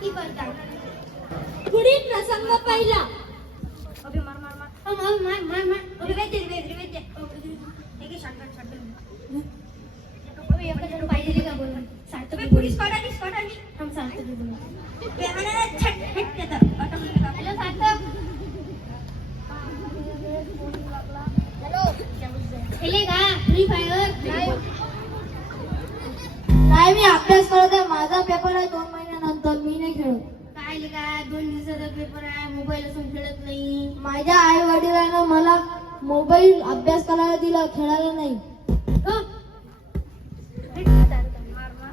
ती करतात. पुढील प्रसंग पहिला. अबे काय? ले का दोन दिवसाचा पेपर आहे मोबाईल असून खेळत नाही. माझ्या आई वडिलांना मला मोबाईल अभ्यास करायला दिला खेळायला नाही. हं? मार मार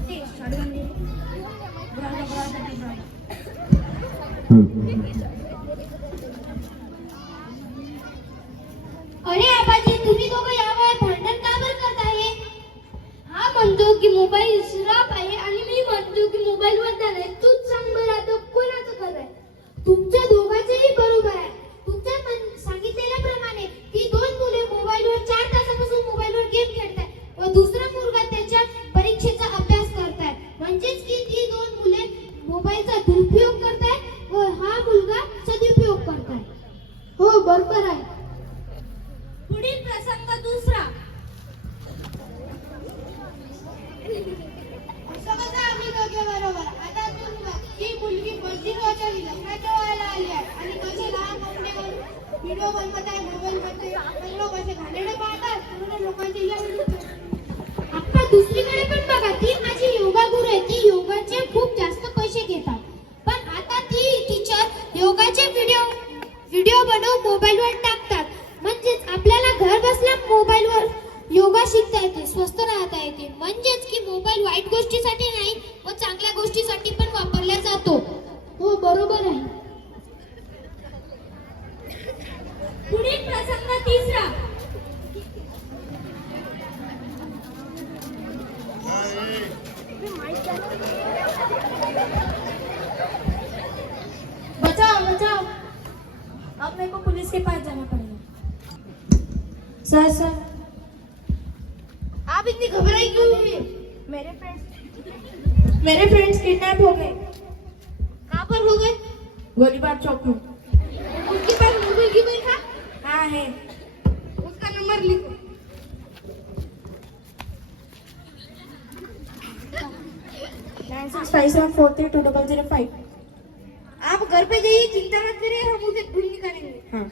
ते शॉटगन दे ब्राउझर ब्राउझर दे ब्राउझर अरे आबाजी तुम्ही दोघं या वयात भांडण का बरं करत आहे हा म्हणतो की मोबाईल श्राप आहे आणि मी म्हणतो की मोबाईल वरदान आहे तूच सांग बरं आता कोणाचं खरं आहे तुमच्या दोघांचंही बरोबर आहे तुमच्या म्हण- सांगितलेल्याप्रमाणे ती दोन मुले मोबाईलवर चार तासापासून मोबाईलवर गेम खेळताय व दुसरा मुलगा त्याच्या परीक्षेचा अभ्यास करताय म्हणजेच की ती दोन मुले मोबाईलचा दुरुपयोग करताय व हा मुलगा सदुपयोग करताय हो बरोबर आहे पुढील प्रसंग दुसरा असं कसं आम्ही दोघे बरोबर आता तू बघ, ही मुलगी बत्तीस वर्षाची लग्नाच्या वयाला आली आहे आणि कसे लहान कपडे व्हिडिओ बनवत आहे मोबाईल मध्ये सर्व कसे घाणेरडे पाहतात. पूर्ण लोकांची आता दुसरीकडे पण बघा ती माझी योगा गुरु आहे. ती योगाचे खूप जास्त पैसे घेतात. पण आता ती टीचर योगाचे व्हिडिओ व्हिडिओ बनवून मोबाईलवर टाकतात. म्हणजेच आपल्याला घर बसल्या मोबाईलवर योगा शिकता येते स्वस्त राहता येते. म्हणजेच की मोबाईल वाईट गोष्टीसाठी नाही व चांगल्या गोष्टीसाठी पण वापरला जातो. हो बरोबर आहे. बचाओ बचाओ। अब मेरे को पुलिस के पास जाना पड़ेगा। Sir sir. आप इतनी घबराई क्यों मेरे फ्रेंड्स मेरे फ्रेंड्स किडनैप हो गए। कहाँ पर हो गए? गोलीबार चौक में। हाँ उसका नंबर लिखो. Nine six five seven four three two double zero five आप घर पे जाइए चिंता मत करिए हम उसे ढूंढ निकालेंगे. हाँ.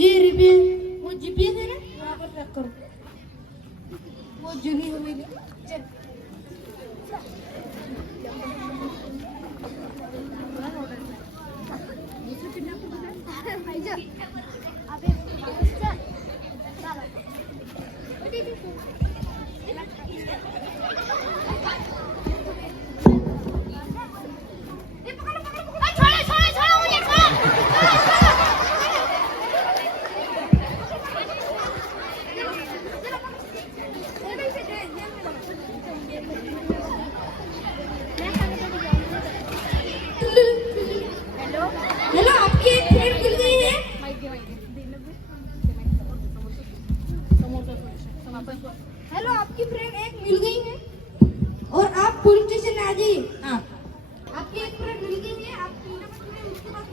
ये रिपेयर वो जीपीएस है ना? यहाँ पर रख करो वो जूनी हो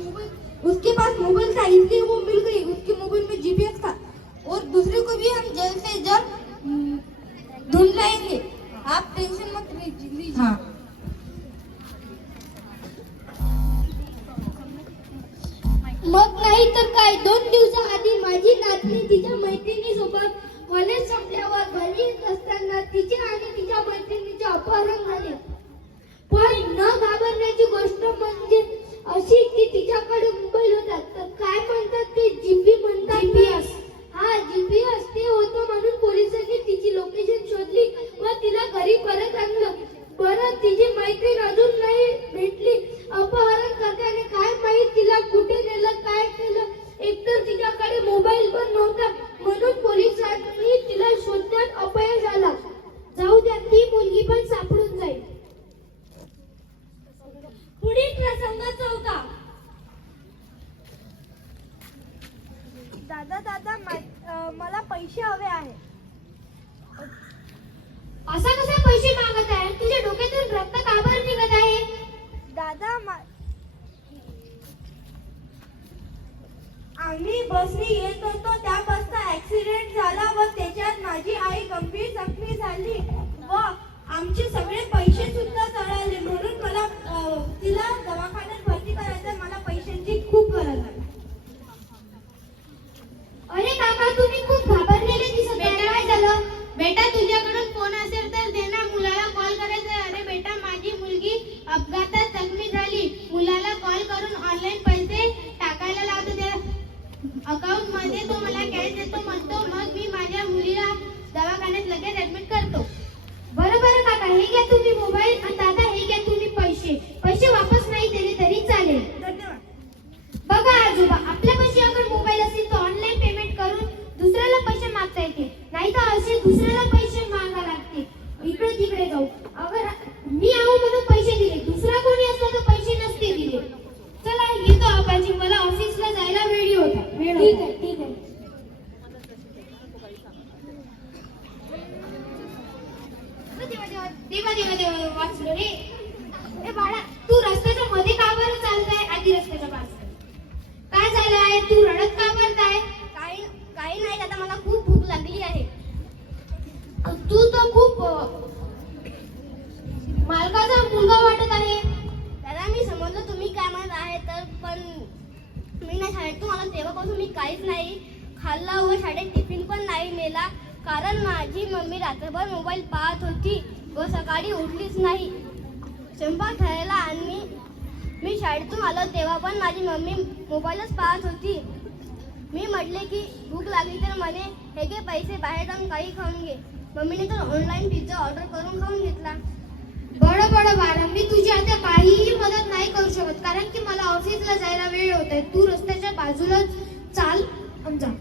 मोबाइल उसके पास मोबाइल था इसलिए वो मिल गई। उसके मोबाइल में जीपीएस था। और दूसरे को भी हम जल्द से जल्द हम्म, ढूंढ लाएँगे आप टेंशन मत लीजिए। हाँ। मग नाही तर काय? दोन दिवसाआधी माझी नातनी तिच्या मैत्रिणीसोबत कॉलेज संपल्यावर घरी असताना तिचे आणि तिच्या मैत्रिणीचे अपहरण झाले. पण न घाबरण्याची गोष्ट म्हणजे दादा दादा मला पैसे हवे आहे असा कसा पैसे मागत आहे? तुझ्या डोक्यातून रक्त का बरं निघत आहे? दादा आम्ही बसने येत होतो त्या बसचा ऍक्सिडेंट झाला व त्याच्यात माझी आई गंभीर जखमी झाली व आमचे सगळे पैसे सुद्धा जळाले म्हणून मला तिला दवाखान्यात भरती करायचं मला पैशांची खूप गरज आहे अरे काका तुम्ही खूप घाबरलेले दिसत आहे काय झालं बेटा तुझ्याकडून फोन असेल तर दे ना मुलाला कॉल करायचा आहे. अरे बेटा माझी मुलगी अपघातात जखमी झाली मुलाला कॉल करून ऑनलाईन पैसे टाकायला लावतो त्या अकाउंटमध्ये तो मला कॅश देतो म्हणतो मग मी माझ्या मुलीला दवाखान्यात लगेच ऍडमिट करतो. बरं बरं काका हे घ्या तुम्ही मोबाईल आणि दादा हे घ्या तुम्ही पैसे पैसे वापस नाही दिले तरी चालेल धन्यवाद बघा आजोबा आपल्यापाशी अगर मोबाईल असेल तर ऑनलाईन पेमेंट करून दुसऱ्याला पैसे मागता येते नाही तर असे दुसऱ्याला पैसे मागा लागते इकडे तिकडे जाऊ अगर मी आहो म्हणून पैसे दिले दुसरा कोणी असला तर पैसे नसते दिले चला येतो आबाजी मला ऑफिसला जायला वेळ होता वेळ ठीक आहे ठीक आहे देवा देवा देवा देवा देवा वाचलो रे ए बाळा तू रस्त्याच्या मध्ये का बरं चालताय आधी रस्त्याच्या पास काय झालं आहे तू रडत का करताय काही काही नाही दादा मला खूप भूक लागली आहे तू तर खूप अं, मालकाचा मुलगा वाटत आहे दादा मी समजलो तुम्ही काय म्हणत आहे तर पण मी नाही शाळेत तुम्हाला तेव्हापासून मी काहीच नाही. खाल्ला व शाळेत टिफिन पण नाही नेला कारण माझी मम्मी रात्रभर मोबाईल पाहत होती. व सकाळी उठलीच नाही. स्वयंपाक ठरायला आणि मी शाळेतून आलो तेव्हा पण माझी मम्मी मोबाईलच पाहत होती. मी म्हटले की भूक लागली तर म्हणे हे घे पैसे बाहेर जाऊन काही खाऊन घे. मम्मीने तर ऑनलाईन पिझ्झा ऑर्डर करून खाऊन घेतला. बडं बडं बारा मी तुझी आता काहीही मदत नाही करू शकत. कारण की मला ऑफिसला जायला वेळ होत आहे तू रस्त्याच्या बाजूलाच चाल आणि जा.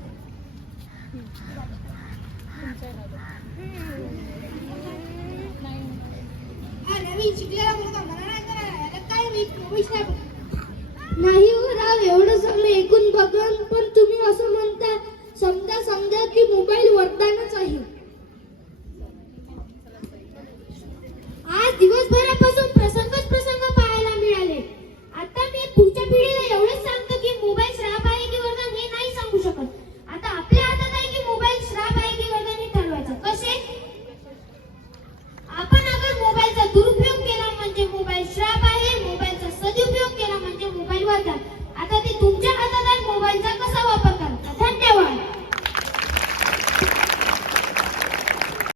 अरे मी शिकलेला मुलगा मला नाही करायला काय मी प्रवेश नाही नाही हो राव एवढं सगळं ऐकून बघून पण तुम्ही असं म्हणता समजा समजा की मोबाईल वरदानच आहे.